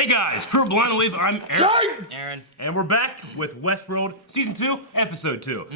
Hey guys, Crew Blind Wave, I'm Aaron. And we're back with Westworld Season 2, Episode 2.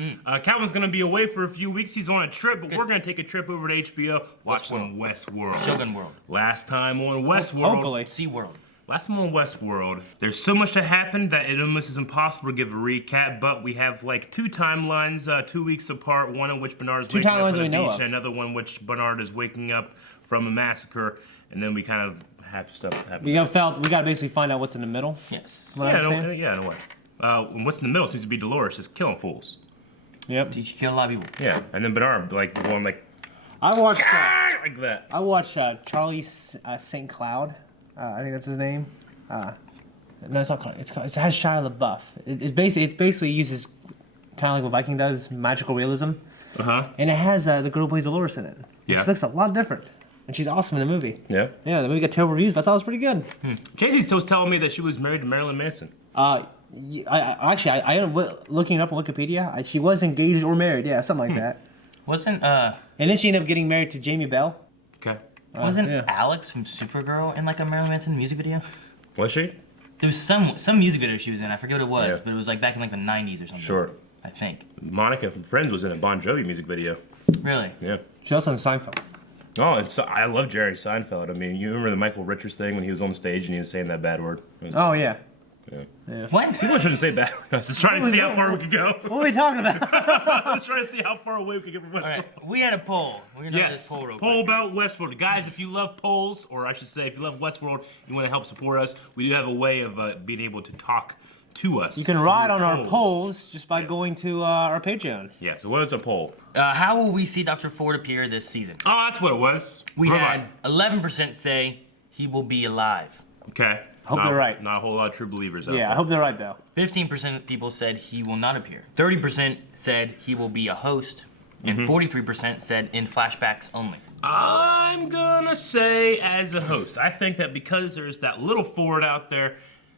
Calvin's gonna be away for a few weeks, he's on a trip, but we're gonna take a trip over to HBO, watch some Westworld. Shogun World. Last time on Westworld. Hopefully. SeaWorld. Last time on Westworld, there's so much that happened that it almost is impossible to give a recap, but we have like two timelines, 2 weeks apart, one in which Bernard is waking up on the beach, and another one which Bernard is waking up from a massacre, and then we kind of have stuff happen. We gotta basically find out what's in the middle. Yes. In a way. And what's in the middle seems to be Dolores just killing fools. Yep. She killed a lot of people. Yeah, and then Bernard like going like I watched like that. I watched Charlie St. Cloud. I think that's his name. No, it's not called. It has Shia LaBeouf. It basically uses kind of like what Viking does, magical realism. And it has the girl who plays Dolores in it. Yeah. She looks a lot different, and she's awesome in the movie. Yeah. Yeah, the movie got terrible reviews, but I thought it was pretty good. Jay-Z's still telling me that she was married to Marilyn Manson. I looking it up on Wikipedia. She was engaged or married. Yeah, something like that. Wasn't And then she ended up getting married to Jamie Bell. Okay. Wasn't yeah. Alex from Supergirl in like a Marilyn Manson music video? Was she? There was some music video she was in. I forget what it was, Yeah. but it was like back in like the 90s or something. Sure. I think. Monica from Friends was in a Bon Jovi music video. Really? Yeah. She also in Seinfeld. Oh, I love Jerry Seinfeld. I mean, you remember the Michael Richards thing when he was on stage and he was saying that bad word? Oh yeah. Yeah. What? People shouldn't say bad words. I was just trying to see how far we could go. What are we talking about? I was trying to see how far away we could get from Westworld. All right, we had a poll. We're gonna do this Yes, poll real poll quick. about Westworld. Guys, if you love polls, or I should say, if you love Westworld, you want to help support us, we do have a way of being able to talk to us. You can ride on our polls just by going to our Patreon. Yeah, so what is a poll? How will we see Dr. Ford appear this season? Oh, that's what it was. We Hold had on. 11% say he will be alive. Okay. Hope they're right. Not a whole lot of true believers out Yeah, I there. hope they're right though. 15% of people said he will not appear. 30% said he will be a host. And 43% said in flashbacks only. I'm gonna say as a host. I think that because there's that little Ford out there,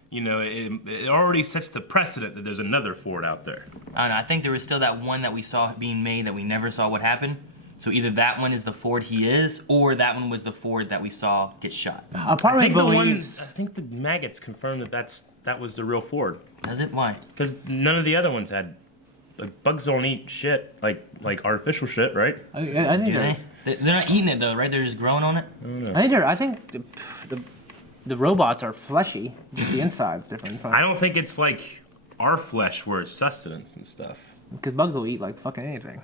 you know, it already sets the precedent that there's another Ford out there. I don't know, I think there was still that one that we saw being made that we never saw what happened. So either that one is the Ford he is, or that one was the Ford that we saw get shot. A part of me believes. I think the maggots confirmed that was the real Ford. Does it? Why? Because none of the other ones had. Like, bugs don't eat shit like artificial shit, right? I think Do they? They're not eating it though, right? They're just growing on it? I think the robots are fleshy. Just the inside's different. I don't think it's like our flesh where it's sustenance and stuff. Because bugs will eat like fucking anything,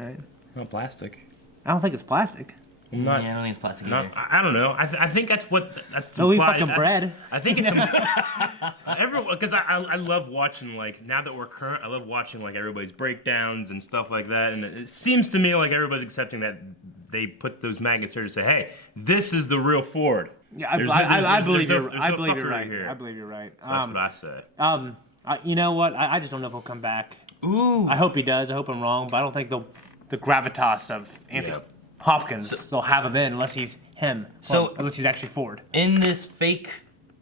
right? Not plastic. I don't think it's plastic. I'm not. Yeah, I don't think it's plastic Not, either. I don't know. I think that's what that's No, we implied. fucking bread. I think it's everyone because I love watching like now that we're current. I love watching like everybody's breakdowns and stuff like that. And it seems to me like everybody's accepting that they put those maggots here to say, hey, this is the real Ford. Yeah, There's I no- believe there's you're. no I believe you're fuckery right. here. I believe you're right. So that's what I say. You know what? I just don't know if he'll come back. Ooh. I hope he does. I hope I'm wrong, but I don't think the gravitas of Anthony Yep. Hopkins they'll have him in unless he's him. So- unless he's actually Ford. In this fake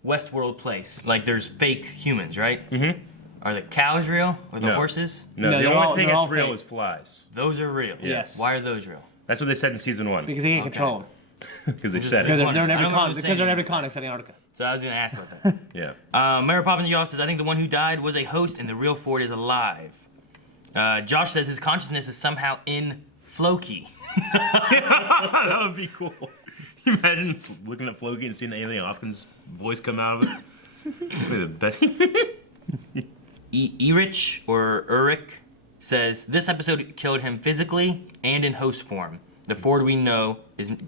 Westworld place, like there's fake humans, right? Mm-hmm. Are the cows real or the No. horses? No, No, the they're only all- thing they're that's all real fake. is flies. Those are real. Yes. Why are those real? That's what they said in season 1 Because he can't control him. because they said Because it. they're in I every don't remember because they're in every saying comic except Antarctica. So I was gonna ask about that. Yeah. Mary Poppins Y'all says, I think the one who died was a host and the real Ford is alive. Josh says his consciousness is somehow in Floki. That would be cool. Can you imagine looking at Floki and seeing Anthony Hopkins' voice come out of it? That'd be the best. Erich or Ulrich says this episode killed him physically and in host form. The Ford we know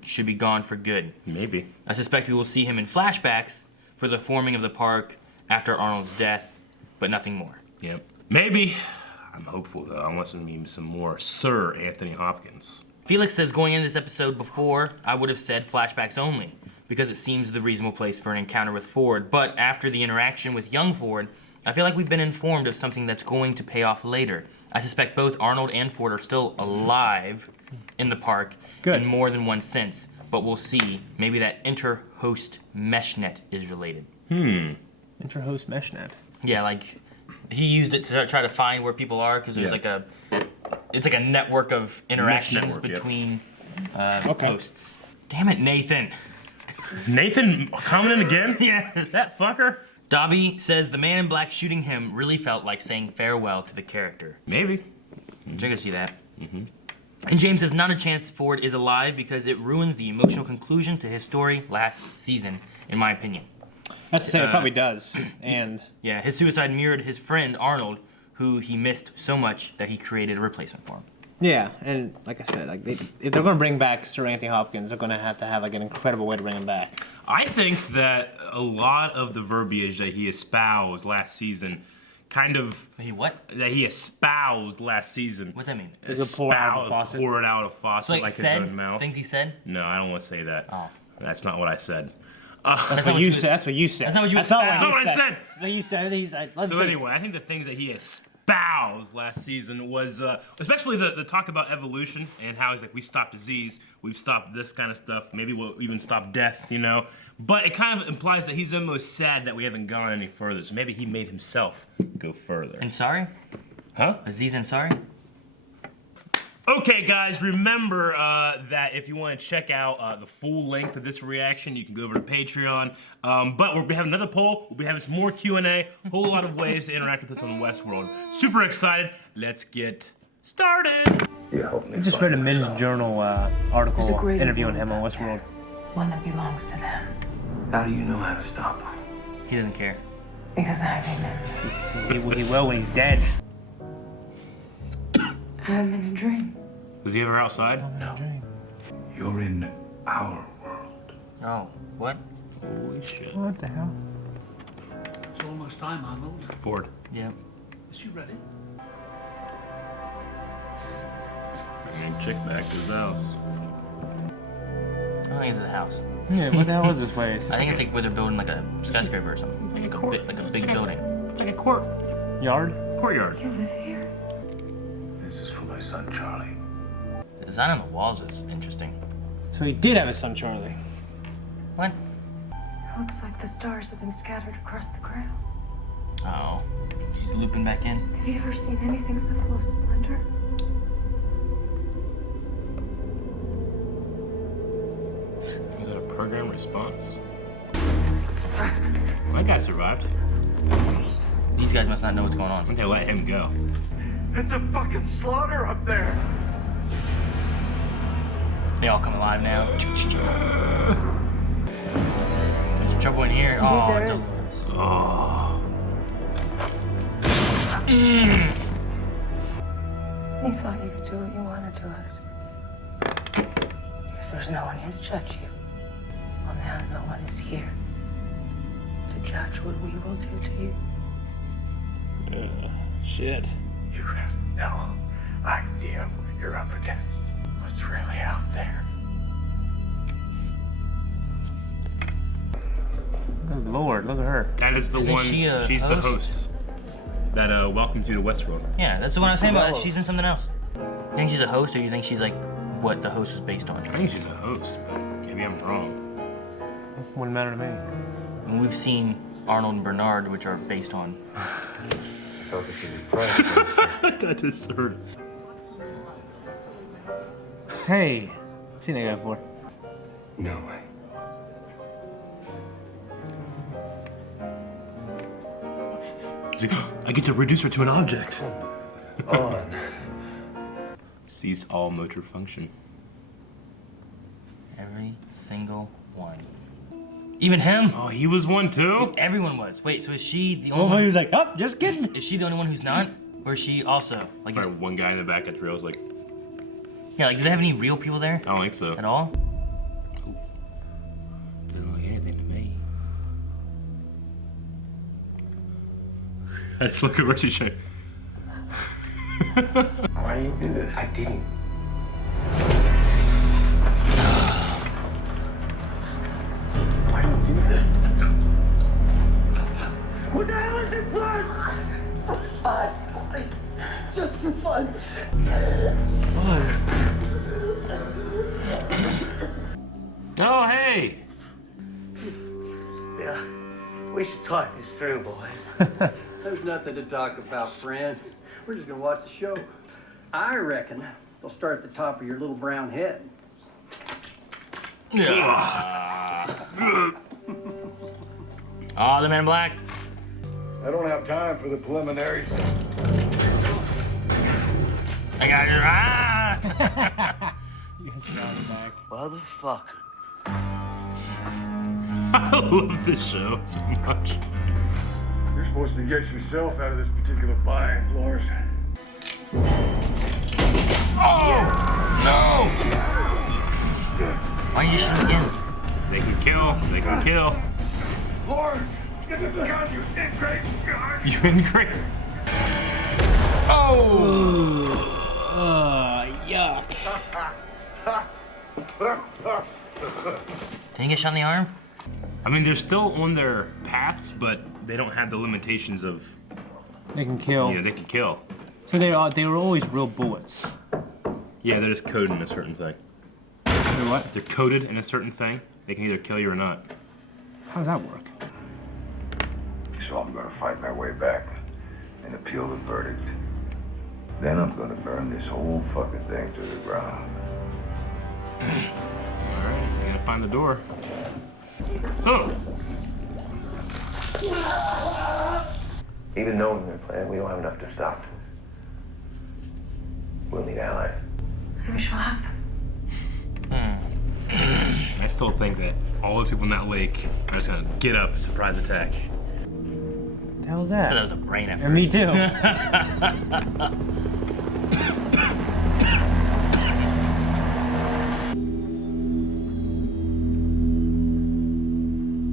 should be gone for good. Maybe. I suspect we will see him in flashbacks for the forming of the park after Arnold's death, but nothing more. Yep. Maybe. I'm hopeful though. I want some some more Sir Anthony Hopkins. Felix says going into this episode before, I would have said flashbacks only, because it seems the reasonable place for an encounter with Ford. But after the interaction with young Ford, I feel like we've been informed of something that's going to pay off later. I suspect both Arnold and Ford are still alive in the park Good. in more than one sense, but we'll see. Maybe that inter-host mesh net is related. Interhost meshnet. Yeah, like he used it to try to find where people are because there's Yeah. it's like a network of interactions network, yep. between Okay. hosts. Damn it, Nathan. Nathan commenting again? Yes. That fucker? Davi says the man in black shooting him really felt like saying farewell to the character. Maybe. I can see that. And James says not a chance Ford is alive because it ruins the emotional conclusion to his story last season, in my opinion. That's to say, it probably does. And yeah, his suicide mirrored his friend Arnold, who he missed so much that he created a replacement for him. yeah, and like I said, like if they're gonna bring back Sir Anthony Hopkins, they're gonna have to have like an incredible way to bring him back. I think that a lot of the verbiage that he espoused last season kind of... He what? That he espoused last season. What's that mean? Pour it out of a faucet. Pour it out of a faucet So, like his said, own mouth. things he said? No, I don't want to say that. Oh. That's not what I said. That's what you said. That's what you said. That's not what you That's not espoused. what That's not what I said. That's what you said. He's like, let's So see. anyway, I think the things that he espoused last season was, especially the talk about evolution and how he's like, we stopped disease, we've stopped this kind of stuff, maybe we'll even stop death, you know? But it kind of implies that he's almost sad that we haven't gone any further, so maybe he made himself go further. Ansari? Huh? Aziz Ansari? Okay, guys, remember that if you want to check out the full length of this reaction, you can go over to Patreon. But we'll be having another poll. We'll be having some more Q&A. A whole lot of ways to interact with us on Westworld. Super excited. Let's get started. You helped me. I just read a Men's Journal article There's a greater interviewing world him on out Westworld. One that belongs to them. How do you know how to stop them? He doesn't care. Because I remember. He will when he's dead. I'm in a dream. Was he ever outside? No. You're in our world. Oh, what? Holy shit. What the hell? It's almost time, Arnold. Ford. Yeah. Is she ready? And check back to his house. I don't think it's a house. Yeah, what the hell is this place? I think it's like where they're building like a skyscraper or something. Like a big building. It's like a Yard? courtyard. You live here? This is for my son, Charlie. The design on the walls is interesting. So he did have a son, Charlie. What? It looks like the stars have been scattered across the ground. Oh. She's looping back in. Have you ever seen anything so full of splendor? Was that a program response? My guy survived. These guys must not know what's going I on. think they let him go. It's a fucking slaughter up there. They all come alive now. There's trouble in here. Oh, there don't- is. Oh. You thought you could do what you wanted to us. Because there's no one here to judge you. Well, now no one is here to judge what we will do to you. Shit. You have no idea what you're up against. What's really out there. Good Lord, look at her. That is the Isn't one. she a She's the host? host. That welcomes you to Westworld. Yeah, that's the one I was saying about. She's in something else. You think she's a host, or you think she's like what the host was based on? I think she's a host, but maybe I'm wrong. Wouldn't matter to me. And we've seen Arnold and Bernard, which are based on. Focus is private. That is hurt. Hey, seen that guy before. No way. She's like, I get to reduce her to an object. On. Cease all motor function. Every single one. Even him. Oh, he was one too? Everyone was. Wait, so is she the Oh, only he one? was like, oh, just kidding. Is she the only one who's not? Or is she also like? Right, one guy in the back of the trail was like, Yeah, like do they have any real people there I don't think so. at all? Doesn't look like anything to me. I just look at what she's showing. Why do you do this? I didn't. Why do you do this? What the hell is it for? For fun. Just for fun. Oh, hey! Yeah, we should talk this through, boys. There's nothing to talk about, friends. We're just gonna watch the show. I reckon they'll start at the top of your little brown head. Yeah. Oh, the man in black. I don't have time for the preliminaries. I got it. Ah! Motherfucker. I love this show so much. You're supposed to get yourself out of this particular bind, Lars. Oh! No! Why did you shoot again? They can kill. They can kill. Lars, get the gun, you ingrate guy! You ingrate. Oh! Yuck. Didn't he get shot in the arm? I mean, they're still on their paths, but they don't have the limitations of, They can kill. they can kill. So they were always real bullets. Yeah, they're just coded in a certain thing. They're what? They're coded in a certain thing. They can either kill you or not. How does that work? So I'm gonna fight my way back and appeal the verdict. Then I'm gonna burn this whole fucking thing to the ground. Alright, you gotta find the door. Oh! Even knowing their plan, we don't have enough to stop. We'll need allies. And we shall have them. I still think that all the people in that lake are just gonna get up and surprise attack. What the hell is I thought that that? was a brain at And me first. too.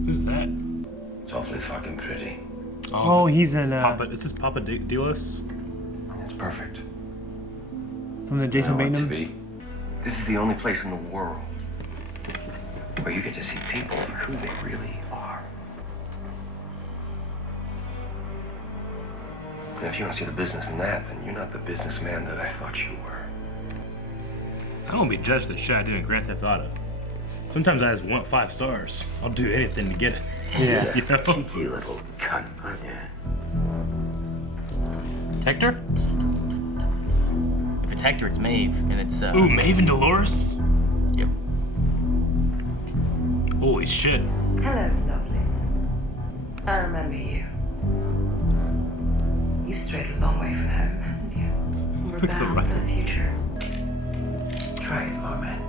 Who's that? It's awfully fucking pretty. Oh, he's in Papa. Is this Papa Delos? It's perfect. from the Jason Where I want to Bateman. be. This is the only place in the world where you get to see people for who they really are. And if you want to see the business in that, then you're not the businessman that I thought you were. I won't be judged for the shit I do in Grand Theft Auto. Sometimes I just want 5 stars. I'll do anything to get it. Yeah. You know? Cheeky little cunt, aren't you? Hector? If it's Hector, it's Maeve, and it's Ooh, Maeve and Dolores? Yep. Holy shit. Hello, lovelies. I remember you. You've strayed a long way from home, haven't you? We're Look at the bound right. for the future. Try it, Merman.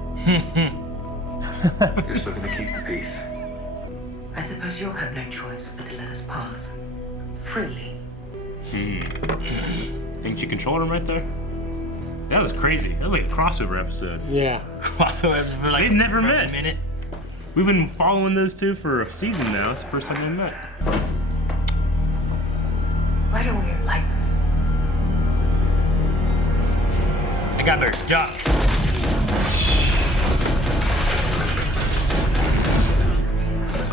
Just looking to keep the peace. I suppose you'll have no choice but to let us pass. Freely. Think you controlled him right there? That was crazy. That was like a crossover episode. Yeah. Crossover for like They've never for a met. minute. We've been following those two for a season now. It's the first time we met. Why don't we enlighten? I got better duck.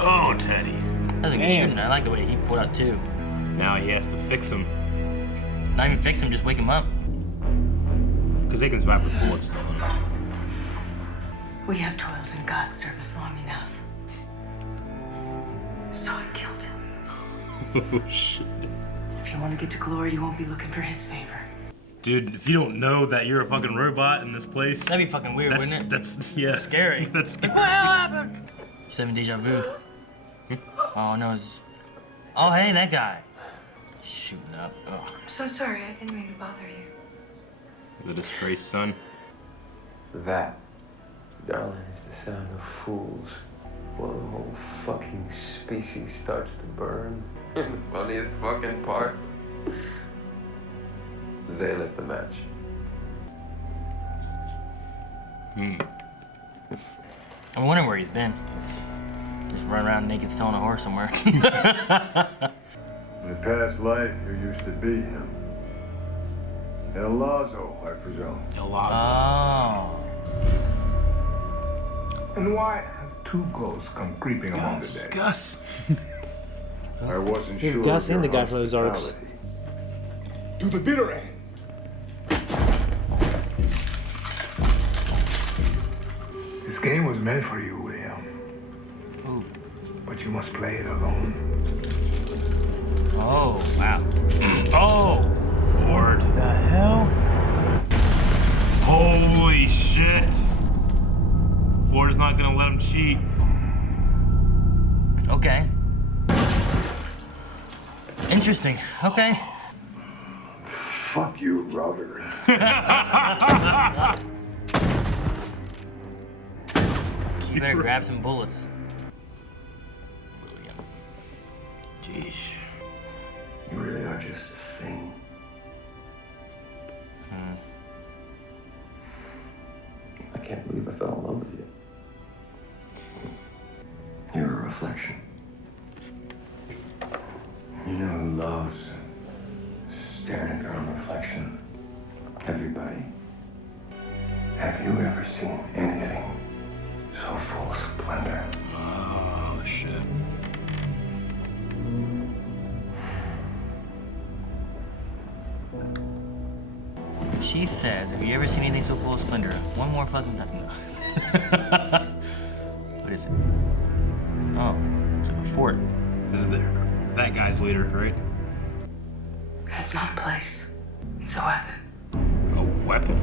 Oh, Teddy. That was a good Damn. shooting. I like the way he pulled out too. Now he has to fix him. Not even fix him, just wake him up. Because they can survive with bullets still in them. We have toiled in God's service long enough. So I killed him. Oh, shit. If you want to get to glory, you won't be looking for his favor. Dude, if you don't know that you're a fucking robot in this place, That'd be fucking weird, that's, wouldn't it? that's, yeah. Scary. That's scary. What happened? She's having deja vu. Oh no. Oh hey, that guy. Shooting up. Ugh. I'm so sorry. I didn't mean to bother you. The disgraced son. That, darling, is the sound of fools. While the whole fucking species starts to burn. And the funniest fucking part, they lit the match. I'm wondering where he's been. Just run around naked still on a horse somewhere. In a past life, you used to be him. El Lazo, I presume. El Lazo. Oh. And why have 2 ghosts come creeping among the Gus. dead? Gus. I wasn't Here's sure Gus of and your the guy from those arcs. hospitality. To the bitter end. This game was meant for you, William. Ooh. But you must play it alone. Oh, wow. Oh! Ford. The hell? Holy shit. Ford is not gonna let him cheat. Okay. Interesting. Okay. Fuck you, Robert. You better grab some bullets. William. Jeez. You really are just a thing. I can't believe I fell in love with you. You're a reflection. You know who loves staring at their own reflection? Everybody. Have you ever seen anything so full of splendor? Oh, shit. She says, have you ever seen anything so full of splendor? One more pleasant time. No. What is it? Oh, it's a fort. This is that guy's leader, right? It's not a place. It's a weapon. A weapon?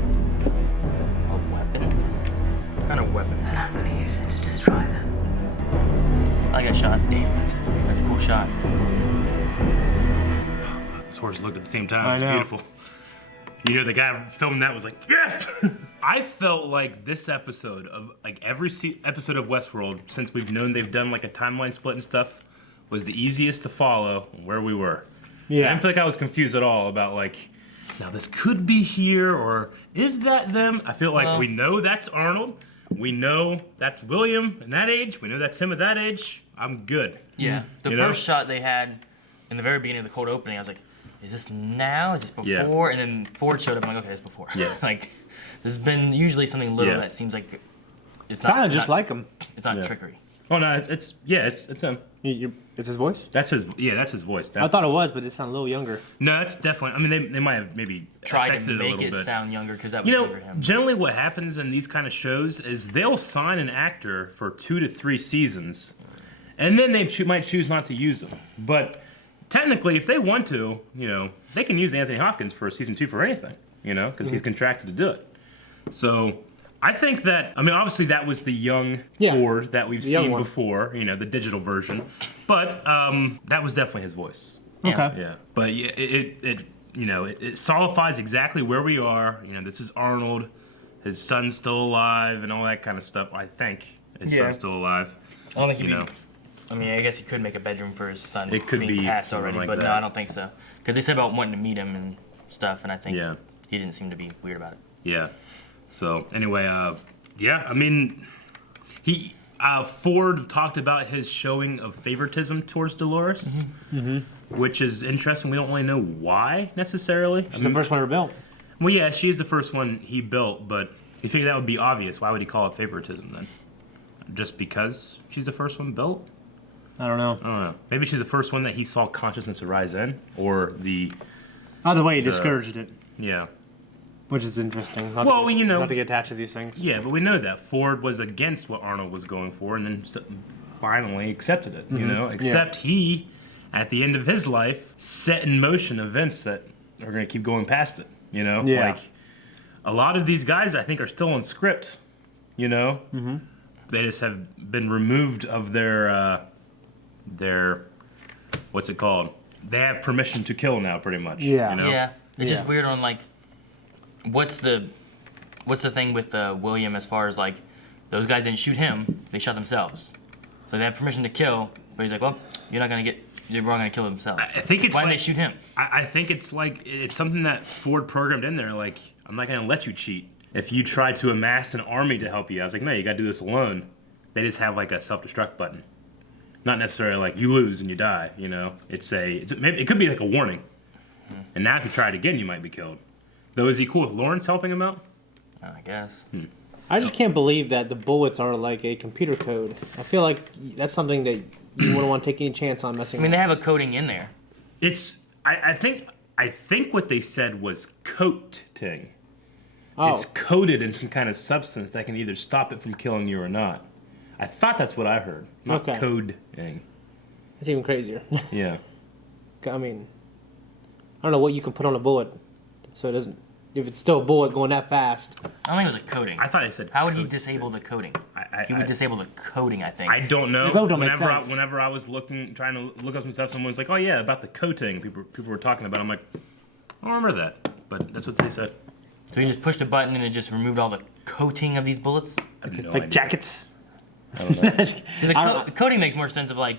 A weapon? What kind of weapon? And I'm gonna use it to destroy them. I got shot. Damn, that's a cool shot. This horse looked at the same time. I It's know. beautiful. You know, the guy filming that was like, yes! I felt like this episode of, like, every episode of Westworld, since we've known they've done, like, a timeline split and stuff, was the easiest to follow where we were. Yeah. I didn't feel like I was confused at all about, like, now this could be here, or is that them? I feel like we know that's Arnold. We know that's William in that age. We know that's him at that age. I'm good. Yeah. The You first know? shot they had in the very beginning of the cold opening, I was like, is this now? Is this before? Yeah. And then Ford showed up, I'm like, okay, it's before. Yeah. Like, there's been usually something little Yeah. that seems like it's not. Sounded just not- like him. It's not Yeah. trickery. Oh, no, it's him. It's his voice? That's his voice. I thought it was, but it sounded a little younger. No, that's definitely. I mean, they might have maybe Tried affected to it a make little it bit. sound younger because that was You know, younger him. generally what happens in these kind of shows is they'll sign an actor for 2 to 3 seasons, and then they might choose not to use them. But technically, if they want to, you know, they can use Anthony Hopkins for season 2 for anything, you know, because he's contracted to do it. So I think that, I mean, obviously that was the young Ford that we've young seen one. before, you know, the digital version. But that was definitely his voice. Okay. Yeah, but yeah, it you know, it solidifies exactly where we are. You know, this is Arnold, his son's still alive, and all that kind of stuff. I think his son's still alive. I don't think You know, I mean, I guess he could make a bedroom for his son. It could being be passed something already, like but no, that. I don't think so. Because they said about wanting to meet him and stuff, and I think Yeah. he didn't seem to be weird about it. yeah. So anyway, yeah, I mean, Ford talked about his showing of favoritism towards Dolores, which is interesting. We don't really know why necessarily. It's the first one ever built. Well, yeah, she's the first one he built, but you figure that would be obvious. Why would he call it favoritism then? Just because she's the first one built? I don't know. I don't know. Maybe she's the first one that he saw consciousness arise in, or the Either way, he discouraged it, yeah, which is interesting. Not Well, to, you know- not to get attached to these things. yeah. But we know that Ford was against what Arnold was going for, and then finally accepted it. You know, except he, at the end of his life, set in motion events that are going to keep going past it. You know, Yeah. like a lot of these guys, I think, are still on script. You know, they just have been removed of their what's it called? They have permission to kill now, pretty much. Yeah. You know? Yeah, it's just Yeah. weird on like, what's the thing with William as far as like, those guys didn't shoot him, they shot themselves. So they have permission to kill, but he's like, well, you're all gonna kill themselves. I think it's Why didn't like they shoot him? I think it's like it's something that Ford programmed in there. Like, I'm not gonna let you cheat. If you try to amass an army to help you, I was like, no, you gotta do this alone. They just have like a self-destruct button. Not necessarily like you lose and you die. You know, maybe it could be like a warning. And now if you try it again, you might be killed. Though, is he cool with Lawrence helping him out? I guess. I just can't believe that the bullets are like a computer code. I feel like that's something that you wouldn't want to take any chance on messing I mean, with. they have a coding in there. It's I think what they said was coating. Oh, It's coated in some kind of substance that can either stop it from killing you or not. I thought that's what I heard. Not Okay. coding. it's even crazier. Yeah. I mean, I don't know what you can put on a bullet so it doesn't if it's still a bullet going that fast. I don't think it was a coating. I thought he said. How would he disable the coating? He would disable the coating, I think. I don't know. The code don't make sense. Whenever I was trying to look up some stuff, someone was like, "Oh yeah, about the coating." People were talking about. I'm like, I don't remember that, but that's what they said. So he just pushed a button and it just removed all the coating of these bullets? I have no Like idea. jackets. I don't know. See, the coding makes more sense of like,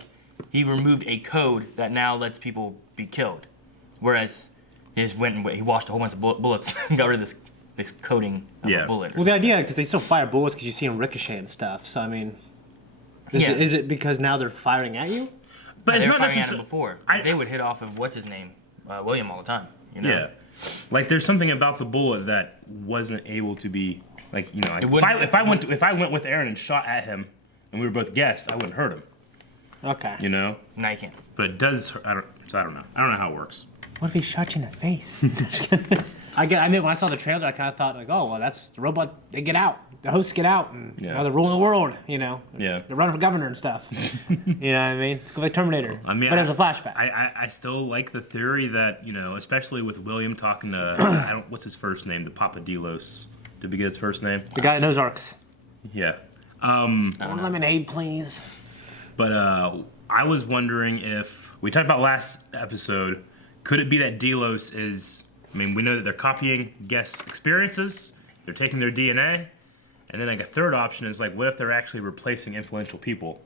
he removed a code that now lets people be killed. Whereas he just went and he washed a whole bunch of bullets and got rid of this coating of a bullet. Well, the idea, because they still fire bullets because you see them ricochet and stuff. So, I mean, is it because now they're firing at you? But it's they not were firing at him necessarily. before. They would hit off of what's his name, William, all the time. You know? Yeah. Like there's something about the bullet that wasn't able to be like, you know, like if I went with Aaron and shot at him and we were both guests, I wouldn't hurt him. Okay. You know? No, you can't. But it does I don't know. I don't know how it works. What if he shot you in the face? I mean, when I saw the trailer, I kind of thought, like, oh, well, that's the robot. They get out. The hosts get out. And now they're ruling the world, you know. Yeah. They're running for governor and stuff. You know what I mean? It's like Terminator. I mean, but as a flashback. I still like the theory that, you know, especially with William talking to, what's his first name? The Papadillos. Did we get his first name? The guy in Ozarks. Yeah. One lemonade, please. But I was wondering if, we talked about last episode, could it be that Delos is, I mean, we know that they're copying guest experiences, they're taking their DNA, and then like a third option is like, what if they're actually replacing influential people?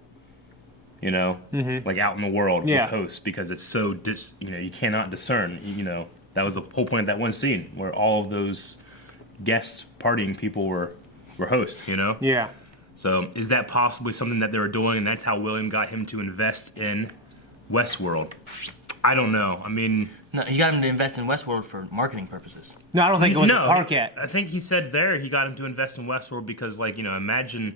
You know, like out in the world with hosts, because it's so, you know, you cannot discern, you know, that was the whole point of that one scene where all of those guest partying people were hosts, you know? Yeah. So is that possibly something that they were doing, and that's how William got him to invest in Westworld? I don't know. I mean... No, he got him to invest in Westworld for marketing purposes. No, I don't think it was a park yet. I think he said there he got him to invest in Westworld because, like, you know, imagine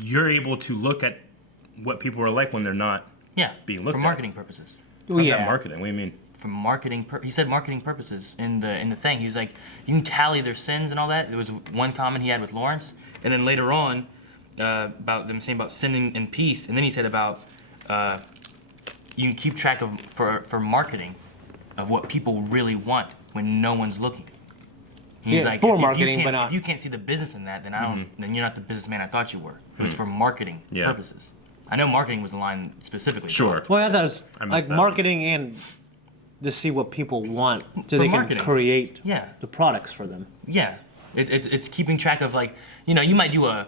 you're able to look at what people are like when they're not being looked at. For marketing purposes. How's that marketing? What do you mean? For marketing, he said marketing purposes in the thing. He was like, you can tally their sins and all that. There was one comment he had with Lawrence, and then later on, about them saying about sinning in peace, and then he said about you can keep track of for marketing of what people really want when no one's looking. He's like, for marketing, but not. If you can't see the business in that, then then you're not the businessman I thought you were. It was for marketing purposes. I know marketing was the line specifically. Sure. Well, yeah, that was like marketing and to see what people want, so they can create the products for them. Yeah, it's keeping track of, like, you know, you might do a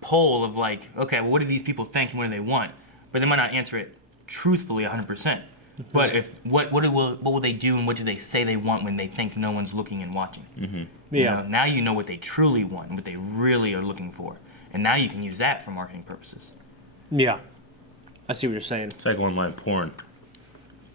poll of like, okay, well, what do these people think and what do they want, but they might not answer it truthfully 100%. But if what will they do and what do they say they want when they think no one's looking and watching? You know, now you know what they truly want and what they really are looking for, and now you can use that for marketing purposes. Yeah, I see what you're saying. It's like online porn.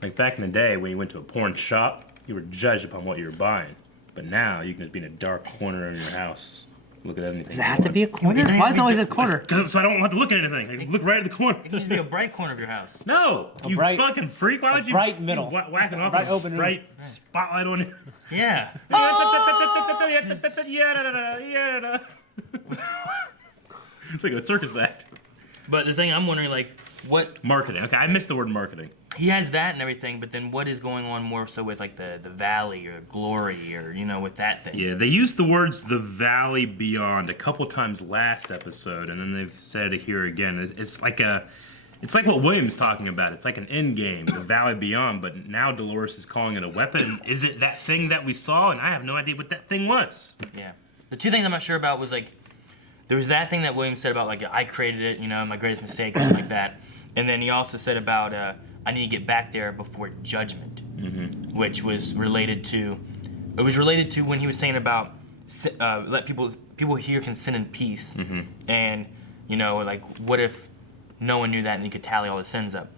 Like back in the day when you went to a porn shop, you were judged upon what you were buying. But now you can just be in a dark corner of your house, look at anything. Does it have to be a corner? Why is it always a corner? So I don't have to look at anything. I can look right at the corner. It needs to be a bright corner of your house. No, you bright, fucking freak. Why would you bright middle, whacking off bright a open bright spotlight on you? Yeah. It's like a circus act. But the thing I'm wondering, like, what marketing? Okay, I missed the word marketing. He has that and everything, but then what is going on more so with like the valley or glory or, you know, with that thing? Yeah, they used the words "the valley beyond" a couple times last episode, and then they've said it here again. It's like what William's talking about. It's like an end game, the valley beyond. But now Dolores is calling it a weapon. Is it that thing that we saw? And I have no idea what that thing was. Yeah, the two things I'm not sure about was like there was that thing that William said about like I created it, you know, my greatest mistake or something like that, and then he also said about I need to get back there before judgment, which was related to when he was saying about let people here can sin in peace, and you know, like what if no one knew that and you could tally all the sins up?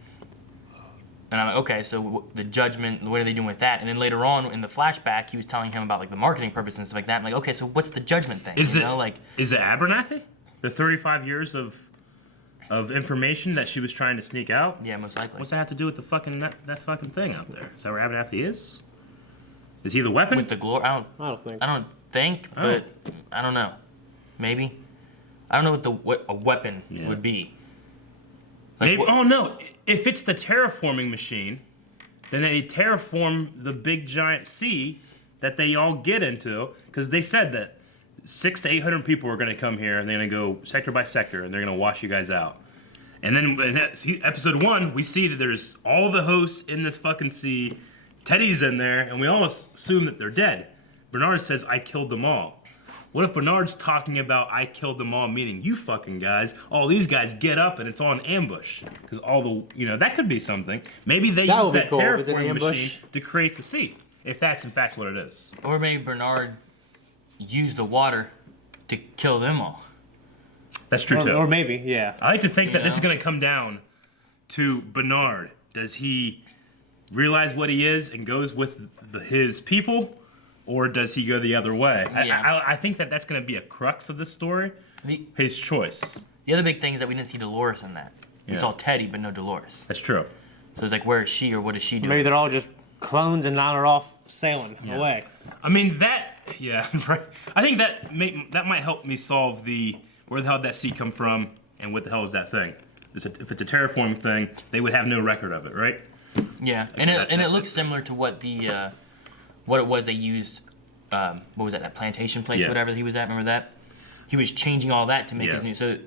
And I'm like, okay, so the judgment, what are they doing with that? And then later on in the flashback, he was telling him about like the marketing purpose and stuff like that. I'm like, okay, so what's the judgment thing? Is it Abernathy? The 35 years of information that she was trying to sneak out? Yeah, most likely. What's that have to do with the fucking that fucking thing out there? Is that where Abernathy is? Is he the weapon? With the glory? I don't think, but I don't know. Maybe. I don't know what a weapon would be. Like, maybe. Oh no! If it's the terraforming machine, then they terraform the big giant sea that they all get into, because they said that 600 to 800 people are going to come here and they're going to go sector by sector and they're going to wash you guys out. And then in episode 1, we see that there's all the hosts in this fucking sea. Teddy's in there, and we all assume that they're dead. Bernard says, I killed them all. What if Bernard's talking about I killed them all, meaning you fucking guys, all these guys get up and it's all an ambush? Because all the, that could be something. Maybe they use that terraforming machine to create the sea, if that's in fact what it is. Or maybe Bernard used the water to kill them all. That's true too. Or maybe, yeah. I like to think that this is going to come down to Bernard. Does he realize what he is and goes with his people, or does he go the other way? Yeah. I think that that's going to be a crux of this story. His choice. The other big thing is that we didn't see Dolores in that. We saw Teddy, but no Dolores. That's true. So it's like, where is she, or what is she doing? Maybe they're all just clones and now they're off sailing away. I mean right. I think that might help me solve where the hell did that sea come from, and what the hell is that thing? If it's a terraforming thing, they would have no record of it, right? Yeah, and it looks similar to what what it was they used. What was that plantation place, whatever he was at? Remember that? He was changing all that to make his new. So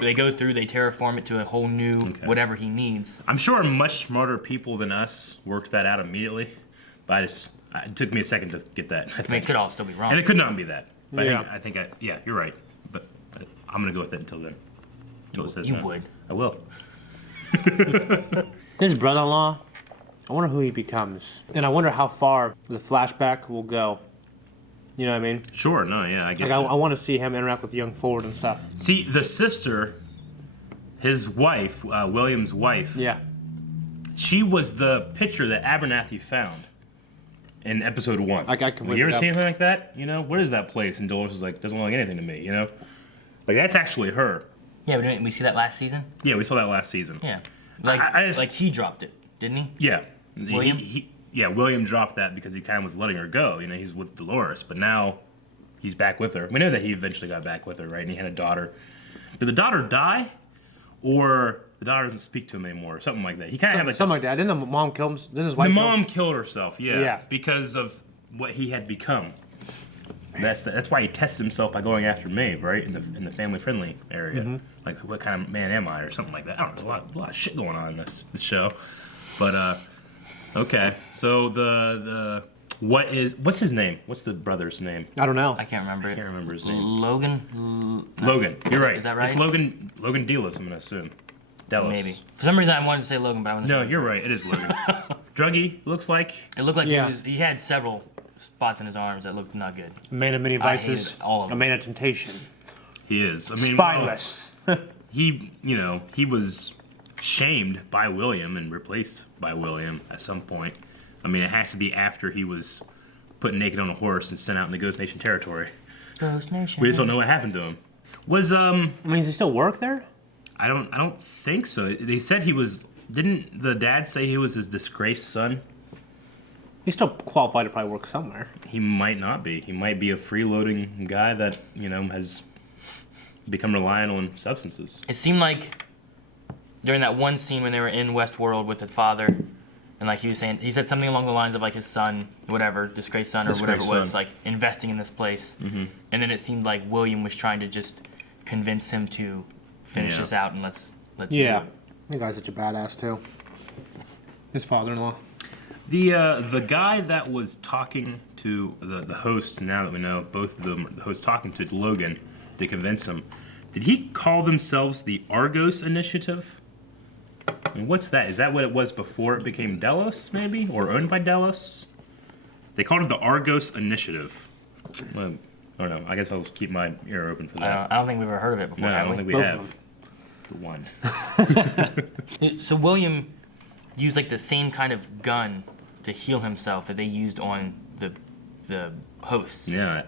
they go through, they terraform it to a whole new whatever he needs. I'm sure much smarter people than us worked that out immediately, but it took me a second to get that. I mean, it could all still be wrong. And it could not be that. But I think you're right. But I'm gonna go with it until then. Until it says you no. would. I will. His brother-in-law, I wonder who he becomes. And I wonder how far the flashback will go. You know what I mean? Sure, no, yeah, I get I want to see him interact with young Ford and stuff. See, the sister, his wife, William's wife, she was the picture that Abernathy found in episode 1. I can you ever see anything like that? What is that place? And Dolores was like, doesn't look like anything to me, Like, that's actually her. Yeah, we see that last season? Yeah, we saw that last season. Yeah. Like he dropped it, didn't he? Yeah. William? William dropped that because he kind of was letting her go. He's with Dolores, but now he's back with her. We know that he eventually got back with her, right? And he had a daughter. Did the daughter die? Or the daughter doesn't speak to him anymore, or something like that. He kind of had like something like that. Didn't the mom kill him? Didn't his wife the kill mom him? killed herself, yeah, because of what he had become. That's why he tested himself by going after Maeve, right, in the family friendly area. Mm-hmm. Like, what kind of man am I, or something like that. I don't know. There's a lot of shit going on in this show, but okay. So what's his name? What's the brother's name? I don't know. I can't remember it. I can't remember his name. Logan. Logan. You're right. Is that right? It's Logan Delos, I'm gonna assume. Delos. Maybe. For some reason, I wanted to say Logan, but I wanted to No, say you're right. It is Logan. Druggy looks like. It looked like he had several spots in his arms that looked not good. A man of many vices. hated all of them. A man of temptation. He is. I mean, spineless. He was shamed by William and replaced by William at some point. I mean, it has to be after he was put naked on a horse and sent out into Ghost Nation territory. Ghost Nation. We just don't know what happened to him. Does he still work there? I don't think so. They said he was. Didn't the dad say he was his disgraced son? He's still qualified to probably work somewhere. He might not be. He might be a freeloading guy that has become reliant on substances. It seemed like during that one scene when they were in Westworld with the father, and like he was saying, he said something along the lines of like his son, whatever, disgraced son or whatever it was, like investing in this place. Mm-hmm. And then it seemed like William was trying to just convince him to finish this out and let's do it. That guy's such a badass too. His father-in-law. The guy that was talking to the host, now that we know both of them, the host talking to Logan to convince him, did he call themselves the Argos Initiative? I mean, what's that? Is that what it was before it became Delos, maybe? Or owned by Delos? They called it the Argos Initiative. Well, I don't know. I guess I'll keep my ear open for that. I don't think we've ever heard of it before, No, I don't think we Both have. of The one. So William used like the same kind of gun to heal himself that they used on the hosts. Yeah.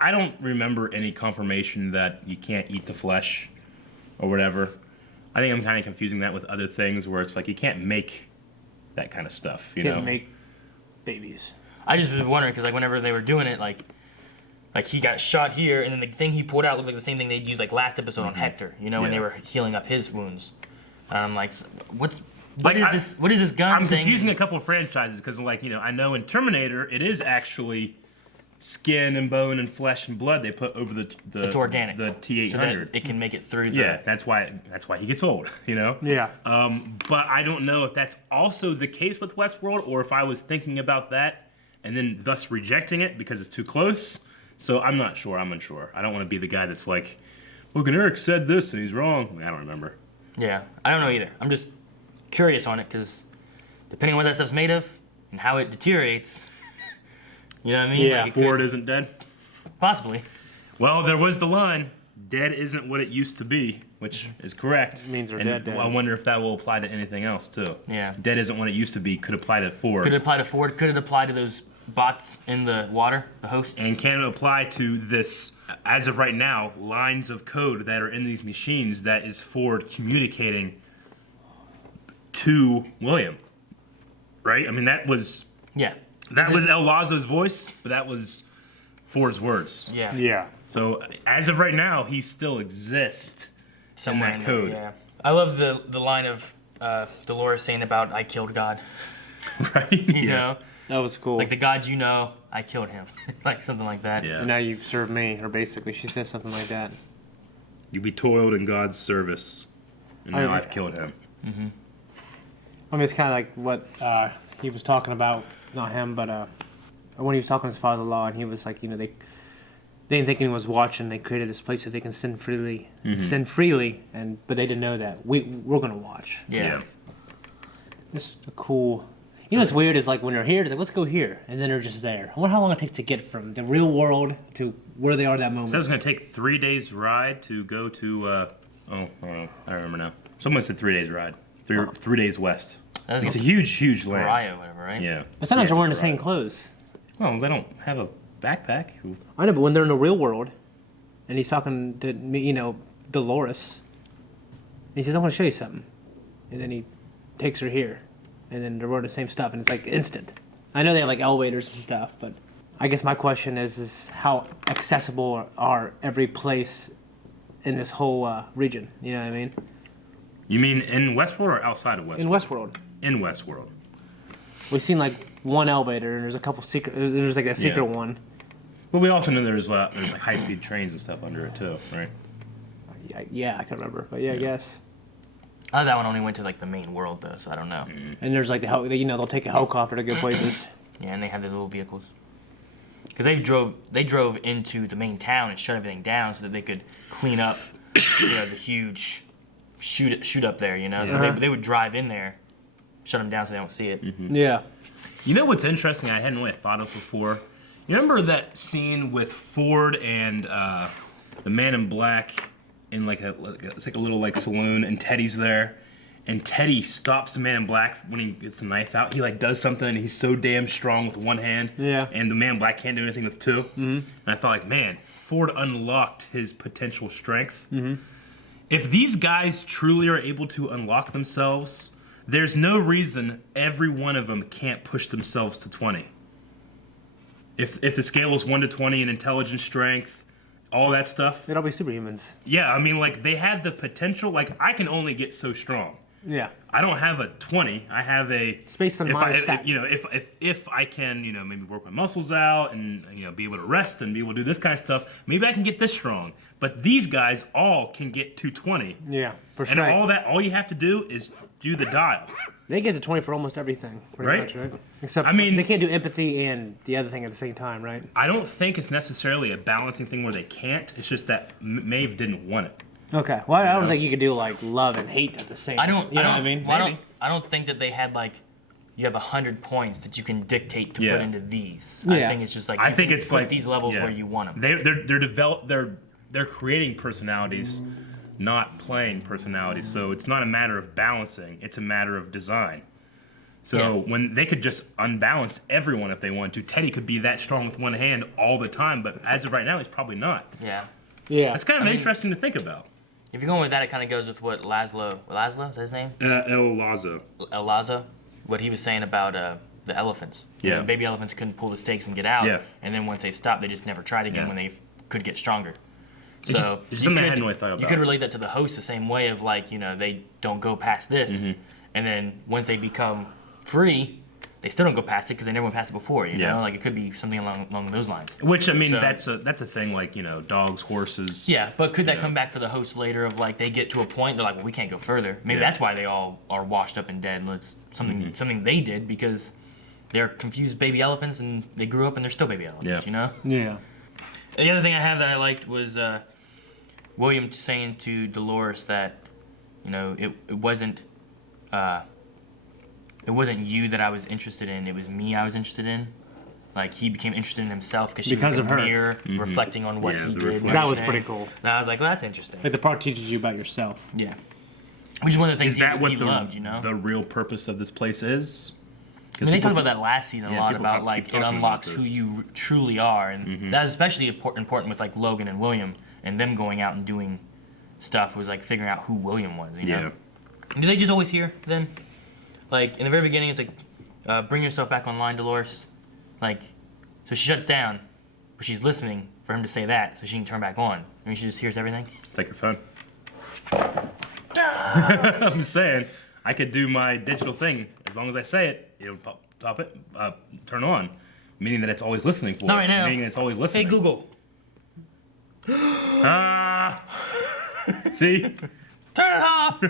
I don't remember any confirmation that you can't eat the flesh or whatever. I think I'm kind of confusing that with other things where it's like you can't make that kind of stuff, you know? Can't make babies. I just was wondering because like whenever they were doing it, like he got shot here, and then the thing he pulled out looked like the same thing they'd used like last episode on Hector, when they were healing up his wounds. And I'm like, What is this gun I'm thing? confusing a couple of franchises because, like, I know in Terminator it is actually skin and bone and flesh and blood they put over the it's organic. the T800. So that it can make it through. Yeah, that's why he gets old. Yeah. But I don't know if that's also the case with Westworld, or if I was thinking about that and then thus rejecting it because it's too close. So I'm not sure. I'm unsure. I don't want to be the guy that's like, look, and Eric said this and he's wrong. I don't remember. Yeah, I don't know either. I'm just curious on it because depending on what that stuff's made of and how it deteriorates, you know what I mean? Yeah. Like Ford isn't dead? possibly. Well, there was the line, dead isn't what it used to be, which is correct. It means they're And dead. I wonder if that will apply to anything else, too. Yeah. Dead isn't what it used to be could apply to Ford. Could it apply to Ford? Could it apply to those bots in the water, the hosts? And can it apply to this, as of right now, lines of code that are in these machines that is Ford communicating to William? Right? I mean, that was Yeah. El Lazo's voice, but that was Ford's words. Yeah. Yeah. So as of right now, he still exists Somewhere in that there, code. yeah. I love the line of Dolores saying about I killed God. Right? You know? That was cool. Like the God you know, I killed him. Like something like that. Yeah. And now you've served me, or basically she says something like that. You be toiled in God's service, and now I've killed him. I mean, it's kind of like what he was talking about, not him, but when he was talking to his father-in-law, and he was like, they didn't think anyone was watching. They created this place so they can sin freely, but they didn't know that we're gonna watch. Yeah. This is a cool. You know what's weird is like when they're here, it's like let's go here, and then they're just there. I wonder how long it takes to get from the real world to where they are at that moment. So it was going to take 3 days ride to go to. I remember now. Someone said 3 days ride. 3 days west. That was It's a huge land. Mariah or whatever, right? Yeah. But sometimes they're wearing the Pariah. same clothes. Well, they don't have a backpack. I know, but when they're in the real world, and he's talking to me, Dolores, he says, "I want to show you something," and then he takes her here, and then they're wearing the same stuff, and it's like instant. I know they have like elevators and stuff, but I guess my question is how accessible are every place in this whole region? You know what I mean? You mean in Westworld or outside of Westworld? In Westworld, In Westworld. we've seen like one elevator, and there's a couple secret. There's like a secret one. But we also know there's like high-speed trains and stuff under it too, right? Yeah, I can't remember, but yeah, I guess. Oh, that one only went to like the main world though, so I don't know. And there's like they'll take a helicopter to go places. Yeah, and they have their little vehicles. Because they drove into the main town and shut everything down so that they could clean up, the huge shoot up there. So they would drive in there, shut them down so they don't see it. Yeah. You know what's interesting? I hadn't really thought of before. You remember that scene with Ford and the Man in Black in it's like a little like saloon, and Teddy's there, and Teddy stops the Man in Black when he gets the knife out. He like does something, and he's so damn strong with one hand. Yeah. And the Man in Black can't do anything with two. Mm-hmm. And I thought like, man, Ford unlocked his potential strength. Mm-hmm. If these guys truly are able to unlock themselves, there's no reason every one of them can't push themselves to 20. If the scale is 1 to 20 in intelligence, strength, all that stuff. They'd all be superhumans. Yeah, I mean, like, they have the potential. Like, I can only get so strong. Yeah. I don't have a 20. I have a... It's based on my stat. If I can, maybe work my muscles out and, be able to rest and be able to do this kind of stuff, maybe I can get this strong. But these guys all can get to 20. Yeah, for And sure. all you have to do is do the dial. They get to 20 for almost everything, pretty Right. much, right? Except, I mean- they can't do empathy and the other thing at the same time, right? I don't think it's necessarily a balancing thing where they can't. It's just that Maeve didn't want it. Okay. Well, I don't think you could do like love and hate at the same time. You know what I mean? Well, I don't think that they had like you have 100 points that you can dictate to put into these. Yeah. I think it's just like I you think can it's put like these levels yeah. where you want them. They're creating personalities, not playing personalities. So it's not a matter of balancing; it's a matter of design. So when they could just unbalance everyone if they wanted to, Teddy could be that strong with one hand all the time. But as of right now, he's probably not. Yeah. Yeah. That's kind of interesting to think about. If you're going with that, it kind of goes with what Laszlo is that his name? El Lazo. El Lazo, what he was saying about the elephants. Yeah. Baby elephants couldn't pull the stakes and get out. Yeah. And then once they stopped, they just never tried again Yeah. when they could get stronger. It's just something I hadn't really thought You about. could relate that to the host the same way of like, they don't go past this. Mm-hmm. and then once they become free, they still don't go past it because they never went past it before. You know, like it could be something along those lines. Which I mean, that's a thing. Like dogs, horses. Yeah, but could that come back for the host later? Of like they get to a point, they're like, well, we can't go further. Maybe that's why they all are washed up and dead. It's something they did because they're confused baby elephants and they grew up and they're still baby elephants. You know. Yeah. The other thing I have that I liked was William saying to Dolores that, it wasn't you that I was interested in, it was me I was interested in. Like, he became interested in himself because she was in the mirror reflecting on what he did. That was pretty cool. And I was like, well, that's interesting. Like, the part teaches you about yourself. Yeah. Which is one of the things he loved, the real purpose of this place is? I mean, they talked about that last season a lot, about like it unlocks who you truly are, and that was especially important with like Logan and William and them going out and doing stuff, was like figuring out who William was. You know? Do they just always hear then? Like in the very beginning, it's like, bring yourself back online, Dolores. Like, so she shuts down, but she's listening for him to say that, so she can turn back on. I mean, she just hears everything. Take your phone. I'm saying. I could do my digital thing. As long as I say it, it'll turn on. Meaning that it's always listening for Not right now. Meaning it's always listening. Hey, Google. See? Turn it off!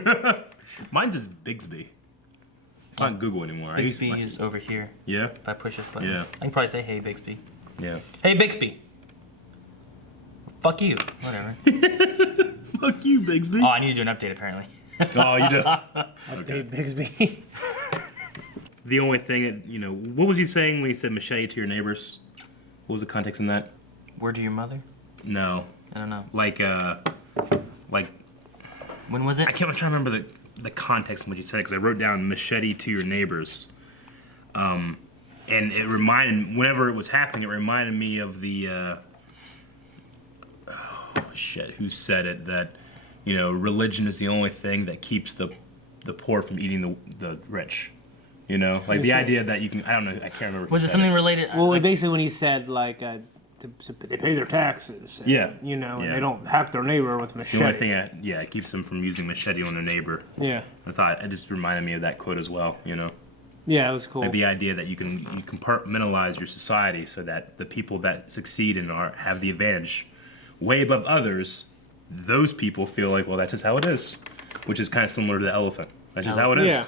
Mine's just Bixby. It's not Google anymore. Bixby is over here. Yeah? If I push this button. Yeah. I can probably say, hey, Bixby. Yeah. Hey, Bixby. Fuck you. Whatever. Fuck you, Bixby. Oh, I need to do an update, apparently. Oh, you do? Update Bixby. The only thing that, what was he saying when he said machete to your neighbors? What was the context in that? Word to your mother? No. I don't know. Like, when was it? I'm trying to remember the context in what you said, because I wrote down machete to your neighbors. And it reminded, whenever it was happening, it reminded me of the, who said it? That, religion is the only thing that keeps the poor from eating the rich. Like the idea that you can, I don't know, I can't remember. Was it something related? Well, basically when he said, like, they pay their taxes. And, and they don't hack their neighbor with machete. The only thing, it keeps them from using machete on their neighbor. Yeah. I thought, it just reminded me of that quote as well, Yeah, it was cool. Like the idea that you compartmentalize your society so that the people that succeed and have the advantage way above others, those people feel like, well, that's just how it is, which is kind of similar to the elephant. That's just how it is,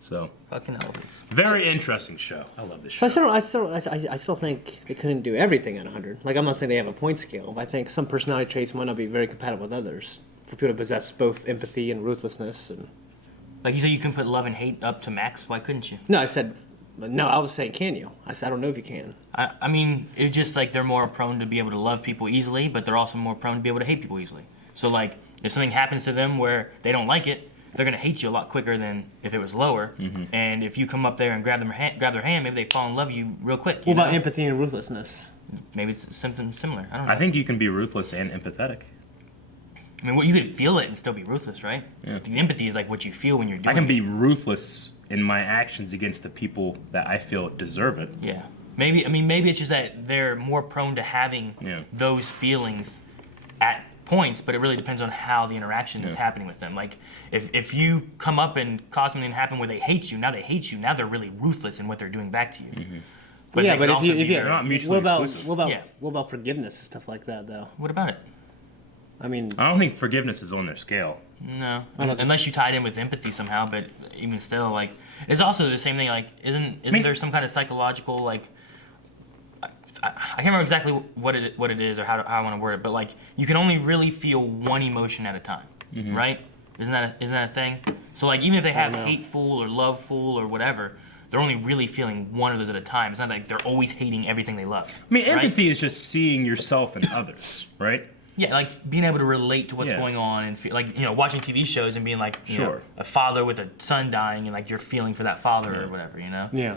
So. Fucking elephants. Very interesting show. I love this show. So I still think they couldn't do everything at 100. Like, I'm not saying they have a point scale, but I think some personality traits might not be very compatible with others. For people to possess both empathy and ruthlessness. And like you said, you can put love and hate up to max. Why couldn't you? No, I was saying, can you? I said, I don't know if you can. I mean, it's just like they're more prone to be able to love people easily, but they're also more prone to be able to hate people easily. So, like, if something happens to them where they don't like it, they're going to hate you a lot quicker than if it was lower. Mm-hmm. And if you come up there and grab their hand, maybe they fall in love with you real quick. What about empathy and ruthlessness? Maybe it's something similar. I don't know. I think you can be ruthless and empathetic. I mean, you could feel it and still be ruthless, right? Yeah. The empathy is like what you feel when you're doing it. I can be ruthless in my actions against the people that I feel deserve it. Yeah. Maybe it's just that they're more prone to having those feelings at points, but it really depends on how the interaction is happening with them. Like, if you come up and cause something to happen where they hate you, now they're really ruthless in what they're doing back to you. Mm-hmm. But yeah, but if they're not mutually exclusive. What about forgiveness and stuff like that, though? What about it? I mean, I don't think forgiveness is on their scale. No, unless you tie it in with empathy somehow. But even still, like, it's also the same thing. Like, isn't there some kind of psychological, like, I can't remember exactly what it is or how I want to word it, but like, you can only really feel one emotion at a time, right? Isn't that a thing? So like, even if they have hateful or loveful or whatever, they're only really feeling one of those at a time. It's not like they're always hating everything they love. I mean, empathy is just seeing yourself in others, right? Yeah, like being able to relate to what's going on and feel, like, watching TV shows and being like, you know, a father with a son dying and like you're feeling for that father or whatever, Yeah.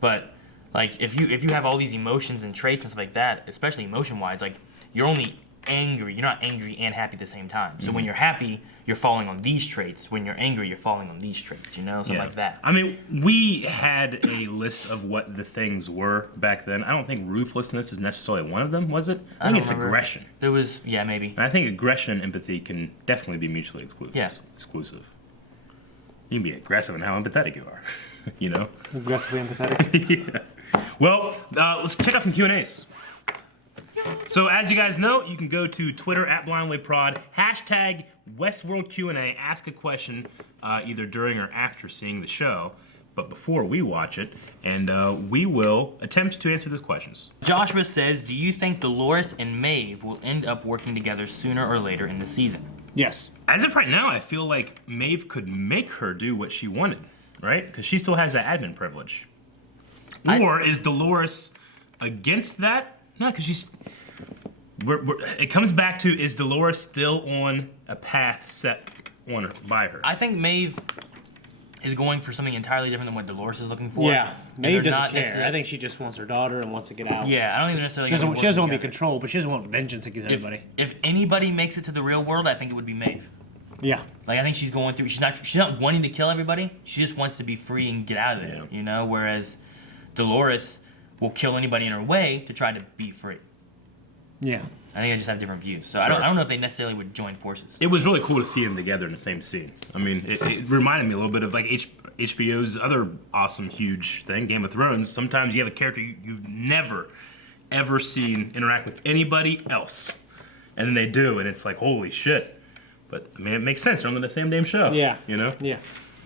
But like if you have all these emotions and traits and stuff like that, especially emotion-wise, like you're only angry. You're not angry and happy at the same time. So when you're happy, you're falling on these traits. When you're angry, you're falling on these traits. Something like that. I mean, we had a list of what the things were back then. I don't think ruthlessness is necessarily one of them, was it? I think it's aggression. There was, maybe. And I think aggression and empathy can definitely be mutually exclusive. Yeah. Exclusive. You can be aggressive in how empathetic you are. You know? Aggressively empathetic. Yeah. Well, let's check out some Q&As. So as you guys know, you can go to Twitter @BlindWayProd, hashtag Westworld Q&A, ask a question either during or after seeing the show, but before we watch it, and we will attempt to answer those questions. Joshua says, do you think Dolores and Maeve will end up working together sooner or later in the season? Yes. As of right now, I feel like Maeve could make her do what she wanted, right? Because she still has that admin privilege. Or is Dolores against that? No, because she's... it comes back to, is Dolores still on a path set on her, by her? I think Maeve is going for something entirely different than what Dolores is looking for. Yeah, Maeve doesn't care. necessarily- I think she just wants her daughter and wants to get out. Yeah, I don't think they're necessarily. She doesn't want to be controlled, but she doesn't want vengeance against everybody. If anybody makes it to the real world, I think it would be Maeve. Yeah. Like I think she's going through. She's not wanting to kill everybody. She just wants to be free and get out of there. Yeah. You know. Whereas Dolores will kill anybody in her way to try to be free. Yeah. I think I just have different views. So Sure. I don't know if they necessarily would join forces. It was really cool to see them together in the same scene. I mean, it reminded me a little bit of like HBO's other awesome, huge thing, Game of Thrones. Sometimes you have a character you've never, ever seen interact with anybody else. And then they do, and it's like, holy shit. But, I mean, it makes sense. They're on the same damn show. Yeah. You know? Yeah.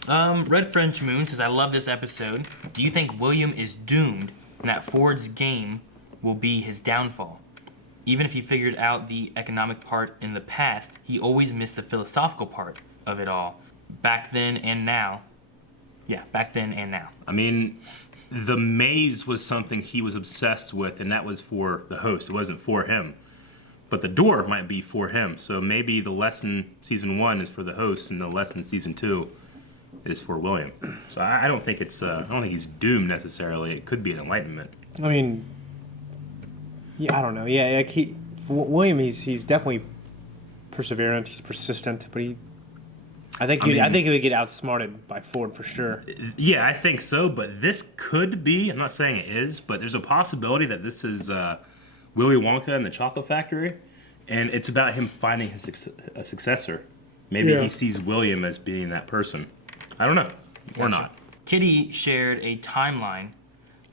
Red French Moon says, I love this episode. Do you think William is doomed and that Ford's game will be his downfall? Even if he figured out the economic part in the past, he always missed the philosophical part of it all. Back then and now. Yeah, back then and now. I mean, the maze was something he was obsessed with, and that was for the host. It wasn't for him. But the door might be for him. So maybe the lesson season 1 is for the host, and the lesson season 2 is for William. So I don't think it's. I don't think he's doomed necessarily. It could be an enlightenment. I mean, yeah, I don't know. Yeah, like for William, he's definitely perseverant. He's persistent, but I think he would get outsmarted by Ford for sure. Yeah, I think so. But this could be. I'm not saying it is, but there's a possibility that this is Willy Wonka and the Chocolate Factory, and it's about him finding a successor. Maybe he sees William as being that person. I don't know, or not. Kitty shared a timeline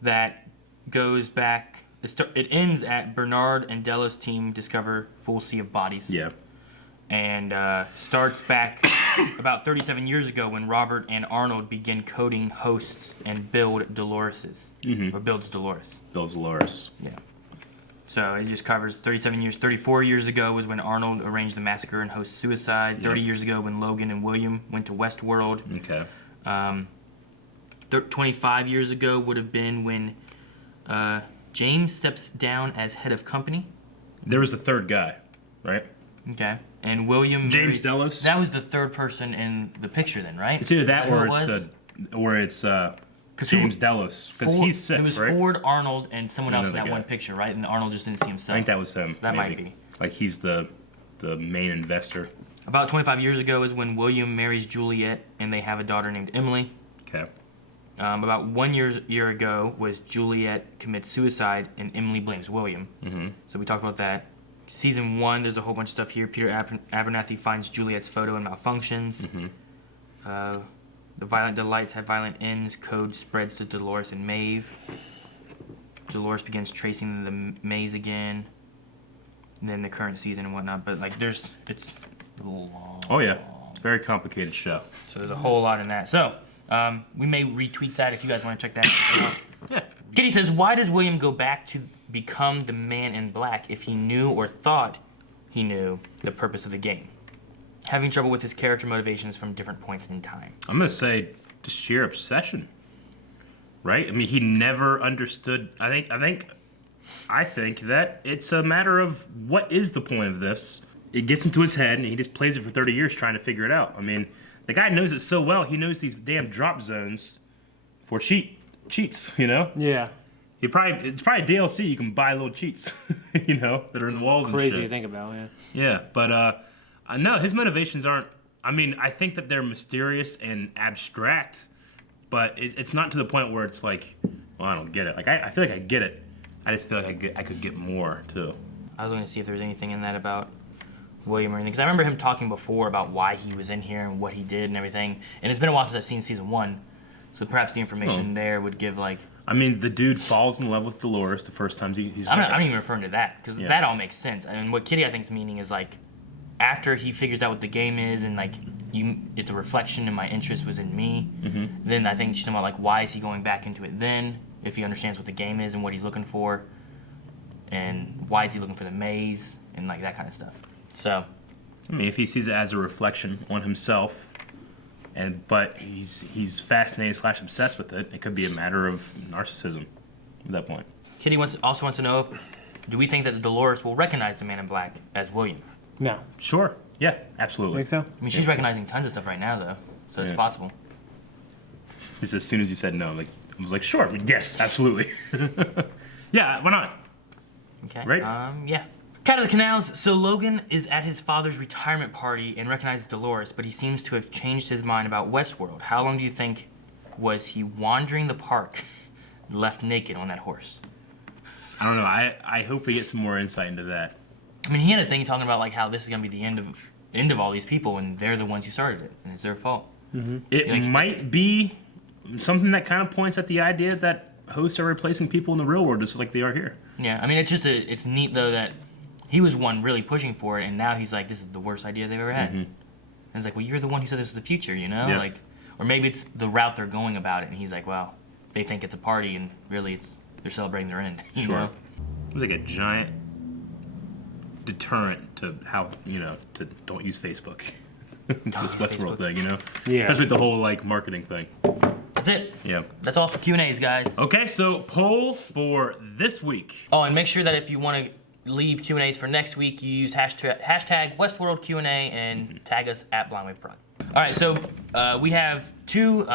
that goes back. It ends at Bernard and Delos' team discover full sea of bodies. Yeah. And starts back about 37 years ago when Robert and Arnold begin coding hosts and build Dolores's. Or builds Dolores. Builds Dolores. Yeah. So it just covers 37 years. 34 years ago was when Arnold arranged the massacre and host suicide. 30 years ago when Logan and William went to Westworld. Okay. 25 years ago would have been when James steps down as head of company. There was a third guy, right? Okay. And William James Delos. That was the third person in the picture then, right? It's either that or Is it's James Delos, because he's sick, It was right? Ford, Arnold, and someone else in Another that guy. one picture, right? And Arnold just didn't see himself. I think that was him. That maybe. might be. Like he's the main investor. About 25 years ago is when William marries Juliet, and they have a daughter named Emily. Okay. About 1 year ago was Juliet commits suicide, and Emily blames William. Mm-hmm. So we talked about that. Season 1, there's a whole bunch of stuff here. Peter Abernathy finds Juliet's photo and malfunctions. Mm-hmm. The violent delights have violent ends. Code spreads to Dolores and Maeve. Dolores begins tracing the maze again. And then the current season and whatnot. But like, it's long. Oh yeah, it's a very complicated show. So there's a whole lot in that. So we may retweet that if you guys want to check that out. Yeah. Kitty says, why does William go back to become the Man in Black if he knew or thought he knew the purpose of the game? Having trouble with his character motivations from different points in time. I'm gonna say just sheer obsession, right? I mean, he never understood. I think that it's a matter of what is the point of this. It gets into his head, and he just plays it for 30 years trying to figure it out. I mean, the guy knows it so well. He knows these damn drop zones for cheats. You know? Yeah. It's probably DLC. You can buy little cheats, you know, that are in the walls and shit. Crazy to think about, yeah. Yeah, but no, his motivations aren't. I mean, I think that they're mysterious and abstract, but it's not to the point where it's like, well, I don't get it. Like I feel like I get it. I just feel like I could get more too. I was going to see if there was anything in that about William or anything, because I remember him talking before about why he was in here and what he did and everything. And it's been a while since I've seen season 1, so perhaps the information there would give like. I mean, the dude falls in love with Dolores the first time he's. I'm not even referring to that because that all makes sense. And what Kitty I think is meaning is like, after he figures out what the game is and like it's a reflection and my interest was in me. Then I think she's talking about like why is he going back into it then if he understands what the game is and what he's looking for, and why is he looking for the maze and like that kind of stuff. So, I mean, if he sees it as a reflection on himself, but he's fascinated / obsessed with it, it could be a matter of narcissism at that point. Kitty also wants to know do we think that Dolores will recognize the Man in Black as William? No. Sure. Yeah, absolutely. Think so? I mean, she's recognizing tons of stuff right now, though, so it's possible. Just as soon as you said no, like I was like, sure, yes, absolutely. Yeah, why not? Okay. Right? Yeah. Cat of the Canals. So Logan is at his father's retirement party and recognizes Dolores, but he seems to have changed his mind about Westworld. How long do you think was he wandering the park, left naked on that horse? I don't know. I hope we get some more insight into that. I mean, he had a thing talking about like how this is gonna be the end of all these people, and they're the ones who started it, and it's their fault. It might be something that kind of points at the idea that hosts are replacing people in the real world just like they are here. Yeah, I mean, it's neat though that he was one really pushing for it, and now he's like, this is the worst idea they've ever had. And it's like, well, you're the one who said this was the future, you know? Yeah. Like, or maybe it's the route they're going about it, and he's like, well, they think it's a party, and really they're celebrating their end. You know? It was like a giant deterrent to how, to don't use Facebook. This Westworld thing, Yeah. Especially the whole like marketing thing. That's it. Yeah. That's all for Q&As, guys. Okay, so poll for this week. Oh, and make sure that if you want to leave Q&As for next week, you use hashtag Westworld Q&A and tag us at BlindWaveProd. All right, so we have two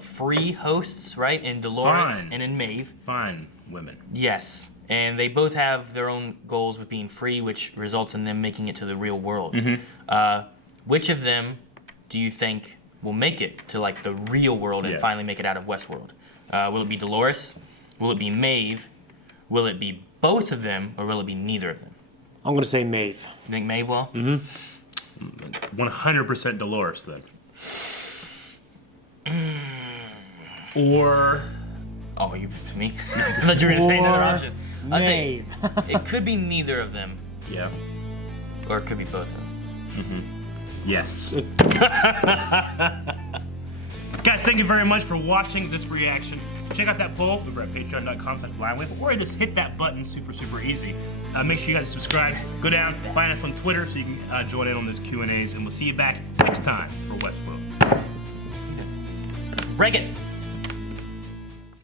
free hosts, right? In Dolores and in Maeve. Fine women. Yes, and they both have their own goals with being free, which results in them making it to the real world. Which of them do you think will make it to like the real world and finally make it out of Westworld? Will it be Dolores? Will it be Maeve? Will it be both of them, or will it be neither of them? I'm going to say Maeve. You think Maeve will? 100% Dolores then. Or... Oh, you me? I thought you were going to say another option. I'd say Maeve. it could be neither of them, Yeah. or it could be both of them. Yes. Guys, thank you very much for watching this reaction. Check out that poll over at patreon.com/blindwave, or just hit that button, super easy. Make sure you guys subscribe. Go down, find us on Twitter so you can join in on those Q&As, and we'll see you back next time for Westworld. Break it.